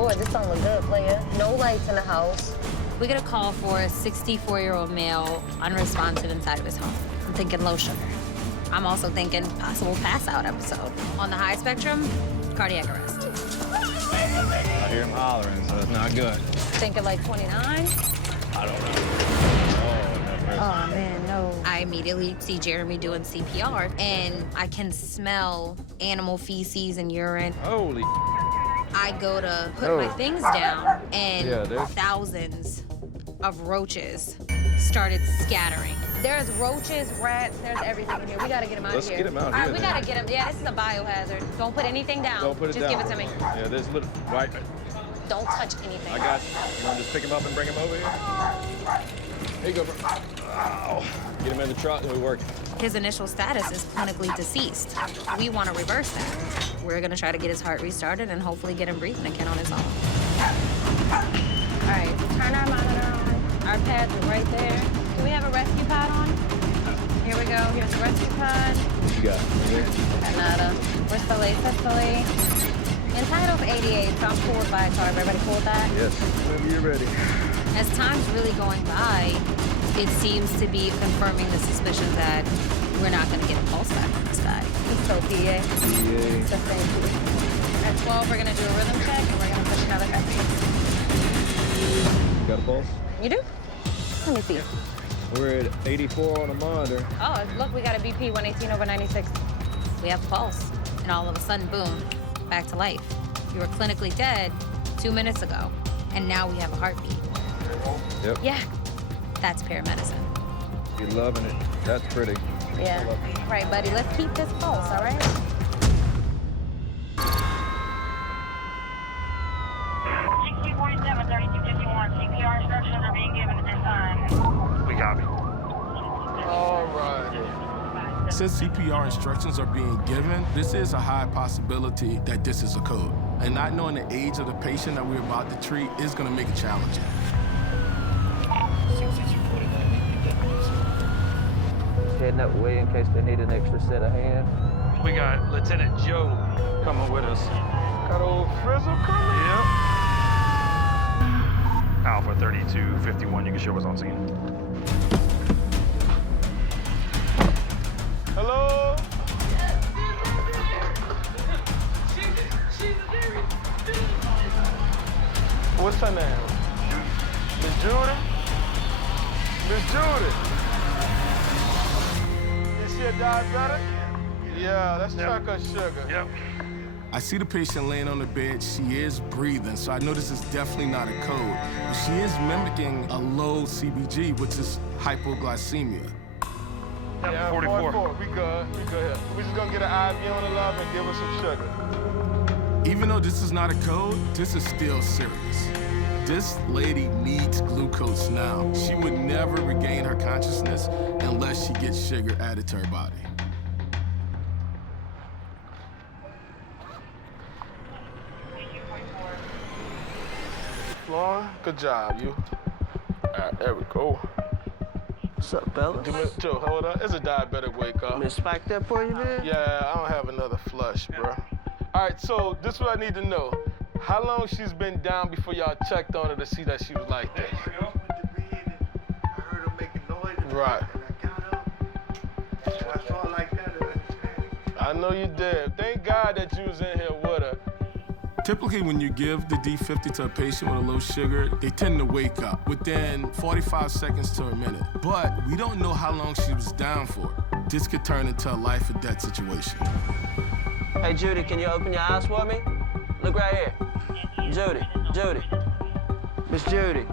Lord, this don't look good, player. No lights in the house. We get a call for a 64-year-old male unresponsive inside of his home. I'm thinking low sugar. I'm also thinking possible pass-out episode. On the high spectrum, cardiac arrest. I hear him hollering, so it's not good. Thinking like 29? I don't know. Oh, man, no. I immediately see Jeremy doing CPR, and I can smell animal feces and urine. Holy. I go to put my things down, and there's thousands of roaches started scattering. There's roaches, rats, there's everything in here. We gotta get them out of here. Let's get them out All right, we gotta get them. Yeah, this is a biohazard. Don't put anything down. Don't put it just down. Give it to me. Yeah, there's little, right. Don't touch anything. I got you. You want to just pick him up and bring him over here? Here you go, bro. Ow. Get him in the truck and we work. His initial status is clinically deceased. We want to reverse that. We're gonna try to get his heart restarted and hopefully get him breathing again on his own. All right, turn our monitor on. Our pads are right there. Do we have a rescue pod on? Here we go. Here's the rescue pod. What you got? Here? Nada. We're fully. Entitled 88, so I'm cool with Viator. Everybody cool with that? Yes. Whenever you're ready. As time's really going by, it seems to be confirming the suspicion that we're not going to get a pulse back from this guy. So PA. So thank you. At 12, we're going to do a rhythm check, and we're going to push another heartbeat. Got a pulse? You do? Let me see. We're at 84 on the monitor. Oh, look, we got a BP 118/96. We have a pulse, and all of a sudden, boom, back to life. You were clinically dead 2 minutes ago, and now we have a heartbeat. Yep. Yeah, that's paramedicine. You're loving it. That's pretty. Yeah. Right, buddy, let's keep this pulse, all right? 6047, 3251. CPR instructions are being given at this time. We copy. All right. Since CPR instructions are being given, this is a high possibility that this is a code. And not knowing the age of the patient that we're about to treat is going to make it challenging. Heading that way in case they need an extra set of hands. We got Lieutenant Joe coming with us. Got old Frizzle coming? Yep. Alpha 3251, you can show us on scene. Hello? What's her name? Miss Judy? Miss Judy. Is she a diabetic? Yeah, let's check her sugar. Yep. I see the patient laying on the bed. She is breathing, so I know this is definitely not a code. But she is mimicking a low CBG, which is hypoglycemia. Yep, 44. We good. We just gonna get an IV on the love and give her some sugar. Even though this is not a code, this is still serious. This lady needs glucose now. She would never regain her consciousness unless she gets sugar added to her body. Lauren, good job, you. All right, there we go. What's up, Bella? Joe, hold up. It's a diabetic wake up. Been spiked up for you, man? Yeah, I don't have another flush, bro. All right, so this is what I need to know. How long she's been down before y'all checked on her to see that she was like this? I heard her making noises. Right. And I got up. And I saw her like that. I know you did. Thank God that you was in here with her. Typically, when you give the D50 to a patient with a low sugar, they tend to wake up within 45 seconds to a minute. But we don't know how long she was down for. This could turn into a life or death situation. Hey, Judy, can you open your eyes for me? Look right here. Judy. Miss Judy.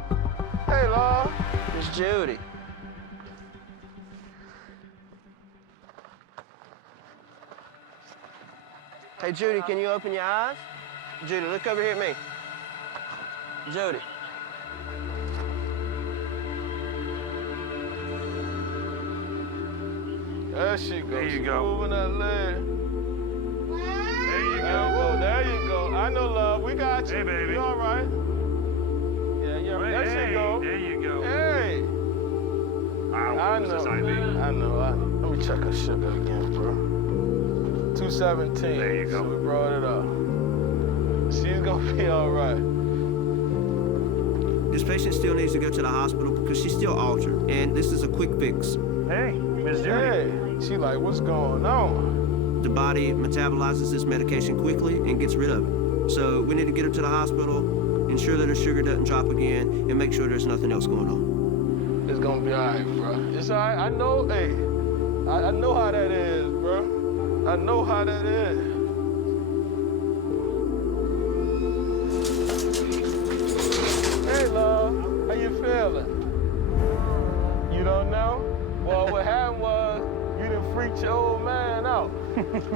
Hey, Law. Miss Judy. Hey, Judy, can you open your eyes? Judy, look over here at me. Judy. There she goes. There you She go. moving that leg. There you There you go. I know, love. We got you. Hey, baby. You all right? Yeah. There she go. There you go. Hey. I I don't know. know. IV. I know. Let me check her sugar again, bro. 217. There you go. So we brought it up. She's gonna be all right. This patient still needs to go to the hospital because she's still altered, and this is a quick fix. Hey, Miss Judy. Hey, she like, what's going on? The body metabolizes this medication quickly and gets rid of it. So we need to get her to the hospital, ensure that her sugar doesn't drop again, and make sure there's nothing else going on. It's gonna be all right, bro. It's all right. I know, hey, I know how that is, bro. I know how that is. Hey, love, how you feeling? You don't know? Well, what happened was you done freaked your old man out.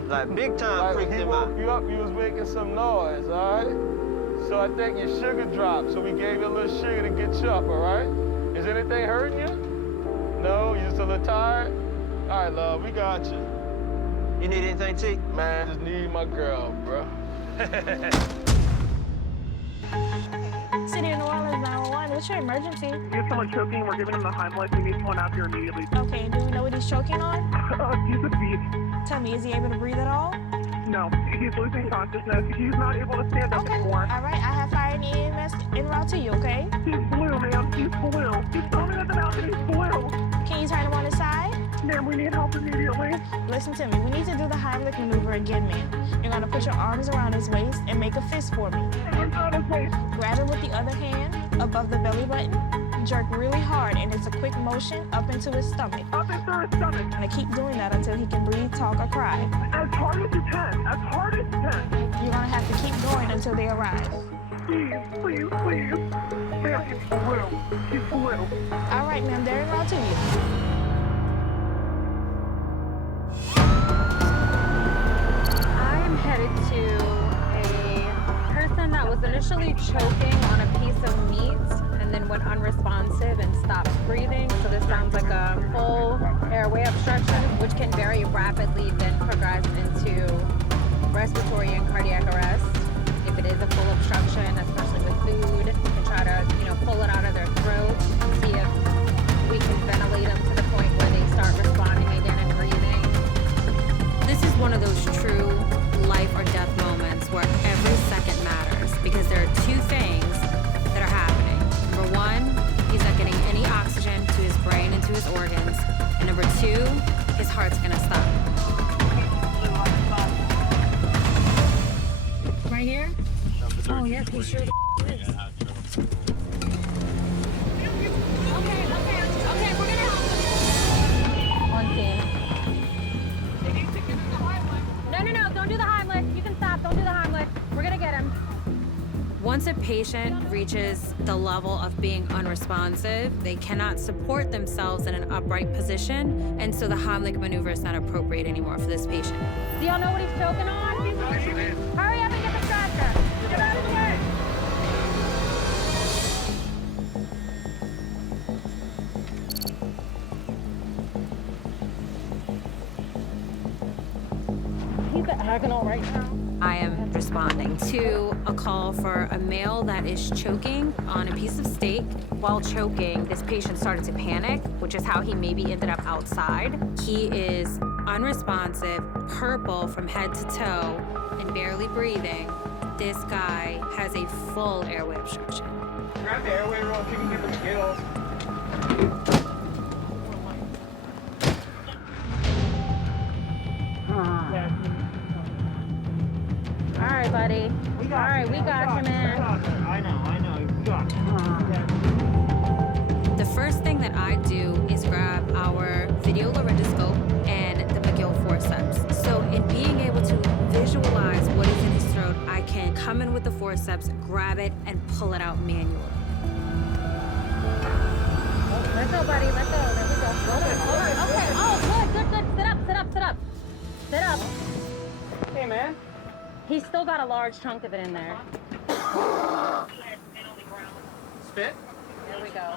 Like big time Like, freaked he him woke out. you up, you was making some noise, all right? So I think your sugar dropped, so we gave you a little sugar to get you up, all right? Is anything hurting you? No, you just a little tired? All right, love, we got you. You need anything, T? Man, just need my girl, bro. City of New Orleans 911, what's your emergency? We have someone choking. We're giving him the Heimlich. We need someone out here immediately. Okay, do we know what he's choking on? He's a beat. Tell me, is he able to breathe at all? No, he's losing consciousness. He's not able to stand up Okay, anymore. all right, I have fire and EMS en route to you, okay? He's blue, ma'am. He's blue. He's foaming at the mouth and he's blue. Can you turn him on his side? Ma'am, we need help immediately. Listen to me, we need to do the Heimlich maneuver again, ma'am. You're gonna put your arms around his waist and make a fist for me. Hands on his waist. Grab him with the other hand above the belly button. Jerk really hard, and it's a quick motion up into his stomach. Up into his stomach. And keep doing that until he can breathe, talk, or cry. As hard as you can. As hard as you can. You're gonna have to keep going until they arrive. Please, please, please. Ma'am, he's blue. He's blue. All right, ma'am, they're en route to you. I am headed to a person that was initially choking on a piece of meat and then went unresponsive and stopped breathing. So this sounds like a full airway obstruction, which can very rapidly then progress into respiratory and cardiac arrest. If it is a full obstruction, especially with food, you can try to, pull it out of their throat, see if we can ventilate them to the point where they start responding again and breathing. This is one of those true life or death moments where every second matters because there are two things that are happening. Number one, he's not getting any oxygen to his brain and to his organs. And number two, his heart's gonna stop. Right here? Oh, yeah, he sure is. Okay, we're gonna... On scene. No, don't do the Heimlich. You can stop, don't do the Heimlich. We're gonna get him. Once a patient reaches the level of being unresponsive, they cannot support themselves in an upright position, and so the Heimlich maneuver is not appropriate anymore for this patient. Do y'all know what he's choking on? Hurry up and get the stretcher. Get out of the way. He's agonal right now. I am responding to a call for a male that is choking on a piece of steak. While choking, this patient started to panic, which is how he maybe ended up outside. He is unresponsive, purple from head to toe, and barely breathing. This guy has a full airway obstruction. Grab the airway roll if you can get the Skittles. All right, buddy. We got you, man. I know. You got it. The first thing that I do is grab our video laryngoscope and the McGill forceps. So in being able to visualize what is in his throat, I can come in with the forceps, grab it, and pull it out manually. Let go, buddy. Let go. There we go. Hold on. Okay. Oh, good. Sit up. Hey, man. He's still got a large chunk of it in there. Spit. There we go.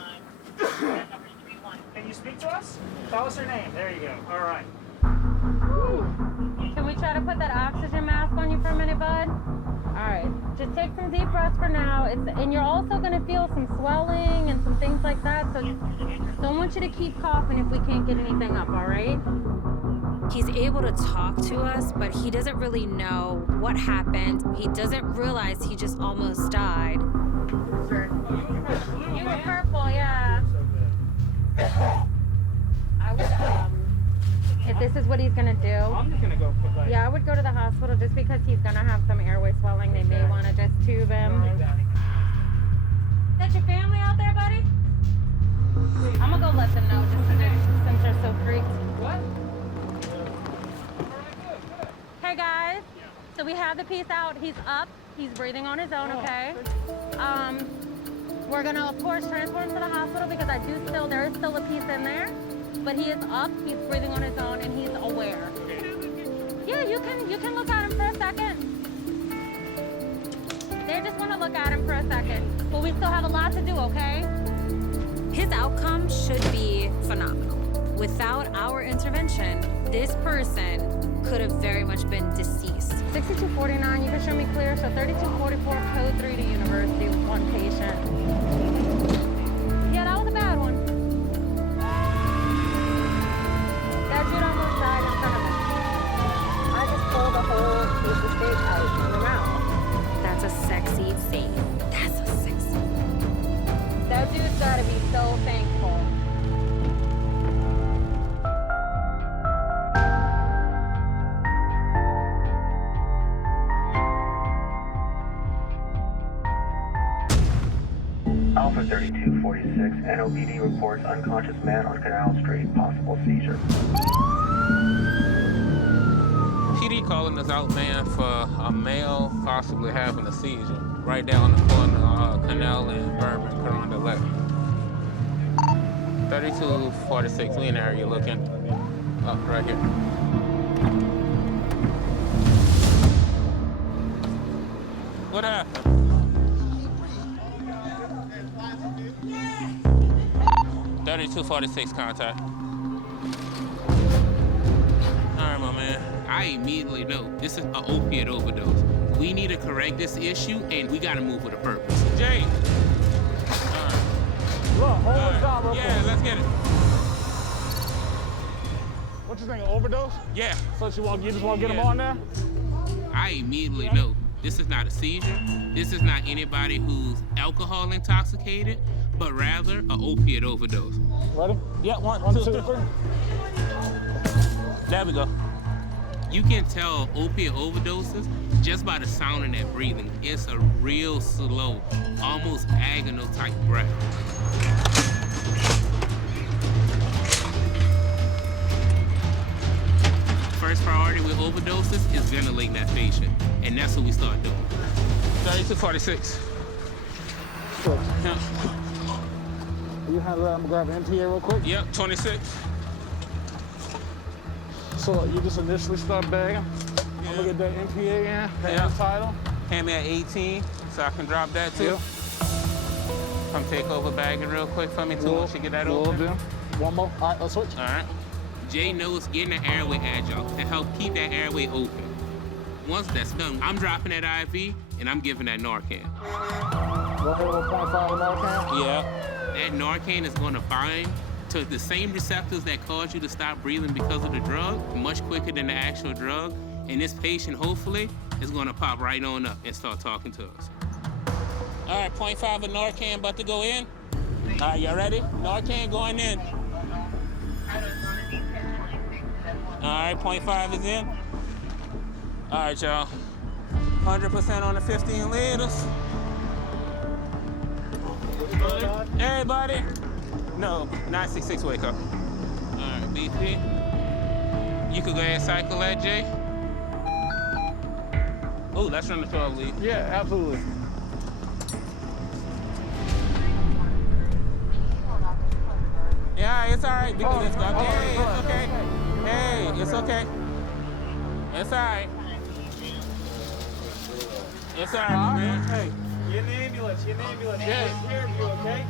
Can you speak to us? Tell us your name. There you go. All right. Can we try to put that oxygen mask on you for a minute, bud? All right. Just take some deep breaths for now. And you're also going to feel some swelling and some things like that. So don't want you to keep coughing if we can't get anything up, all right? He's able to talk to us, but he doesn't really know what happened. He doesn't realize he just almost died. You were purple, yeah. I would, if this is what he's gonna do, I'm just gonna go. Yeah, I would go to the hospital just because he's gonna have some airway swelling. They may want to just tube him. Is that your family out there, buddy? I'm gonna go let them know just since they're so freaked. What? Hey guys, so we have the piece out. He's up. He's breathing on his own. Okay. We're gonna of course transport him to the hospital because there is still a piece in there, but he is up. He's breathing on his own and he's aware. Yeah, you can look at him for a second. They just want to look at him for a second, but we still have a lot to do. Okay. His outcome should be phenomenal. Without our intervention, this person could have very much been deceased. 6249, you can show me clear. So 3244, code 3 to university with one patient. Yeah, that was a bad one. That dude almost died in front of me. I just pulled a whole piece of steak out from the mouth. That's a sexy scene. That's a sexy. That dude's gotta be so thankful. Alpha 3246, NOPD reports unconscious man on Canal Street, possible seizure. PD calling us out, man, for a male possibly having a seizure right down the corner of Canal and Bourbon, Corona left. 3246, we in the area looking up right here. What happened? 3246 contact. All right, my man. I immediately know this is an opiate overdose. We need to correct this issue, and we gotta move with a purpose. Jay. Look, hold it down real quick. Yeah, let's get it. What you think, an overdose? Yeah. So you just want to get him on there? I immediately know this is not a seizure. This is not anybody who's alcohol intoxicated, but rather an opiate overdose. Ready? Yeah, one, two, three. There we go. You can tell opiate overdoses just by the sound of that breathing. It's a real slow, almost agonal type breath. First priority with overdoses is ventilating that patient, and that's what we start doing. 3246. Yeah. You handle that, I'm gonna grab an MTA real quick. Yep, 26. So you just initially start bagging. Yeah. I'm gonna get that MPA in, that title. Hand me at 18, so I can drop that too. Yep. Come take over bagging real quick for me too, once you get that open. One more, all right, let's switch. All right. Jay knows getting the airway adjunct to help keep that airway open. Once that's done, I'm dropping that IV and I'm giving that Narcan. Go ahead with 0.5 of Narcan? Yeah. That Narcan is gonna bind to the same receptors that cause you to stop breathing because of the drug, much quicker than the actual drug. And this patient, hopefully, is gonna pop right on up and start talking to us. All right, 0.5 of Narcan about to go in. All right, y'all ready? Narcan going in. All right, 0.5 is in. All right, y'all. 100% on the 15 liters. Everybody? No, 966 wake up. All right, BP. You could go ahead and cycle that, Jay. Oh, that's from the 12 lead. Yeah, absolutely. Yeah, it's all right. We can lift up. Hey, it's okay. Hey, it's okay. It's all right. It's all right, man. Hey. Get an ambulance, Yeah. Take care of you, okay?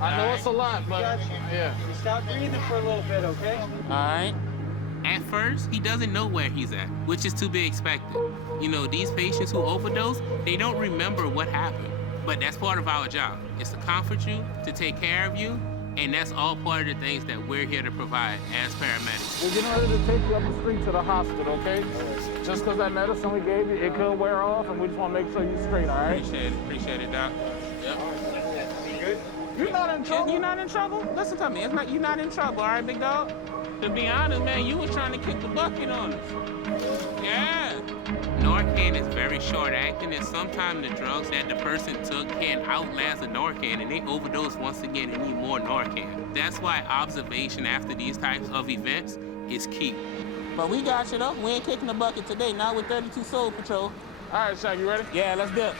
I know it's a lot, but yeah. Stop breathing for a little bit, okay? All right. At first, he doesn't know where he's at, which is to be expected. You know, these patients who overdose, they don't remember what happened. But that's part of our job. It's to comfort you, to take care of you, And that's all part of the things that we're here to provide as paramedics. We're getting ready to take you up the street to the hospital, okay? Just because that medicine we gave you, it could wear off, and we just want to make sure you're straight, all right? Appreciate it, Doc. Yep. You good? You're not in trouble. You're not in trouble? Listen to me. You're not in trouble, all right, big dog? To be honest, man, you was trying to kick the bucket on us. Yeah. Narcan is very short-acting, and sometimes the drugs that the person took can outlast the Narcan, and they overdose once again and need more Narcan. That's why observation after these types of events is key. But we got you, though. We ain't kicking the bucket today, not with 32 Soul Patrol. All right, Shaq, you ready? Yeah, let's do it.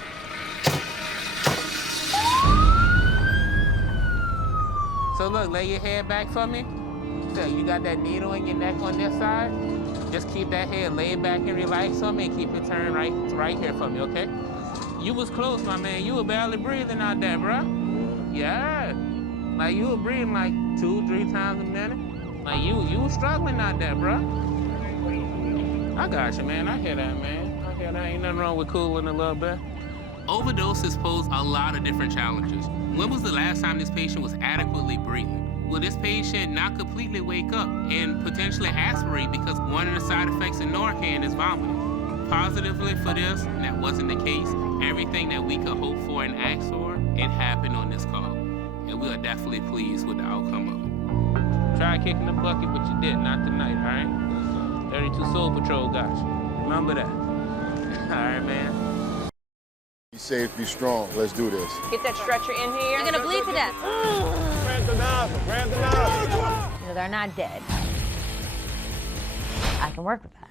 So look, lay your head back for me. So you got that needle in your neck on this side. Just keep that head laid back and relax on me and keep it turned right here for me, okay? You was close, my man. You were barely breathing out there, bro. Yeah. Like you were breathing like 2-3 times a minute. Like you were struggling out there, bro. I got you, man. I hear that, man. I hear that. Ain't nothing wrong with cooling a little bit. Overdoses pose a lot of different challenges. When was the last time this patient was adequately breathing? Will this patient not completely wake up and potentially aspirate because one of the side effects of Narcan is vomiting? Positively for this, that wasn't the case. Everything that we could hope for and ask for, it happened on this call. And we are definitely pleased with the outcome of it. Try kicking the bucket, but you did, not tonight, all right? 32 Soul Patrol got you. Remember that. All right, man. Be safe, be strong. Let's do this. Get that stretcher in here. You're gonna bleed to death. Grab the nozzle, grab the nozzle. You know, they're not dead. I can work with that.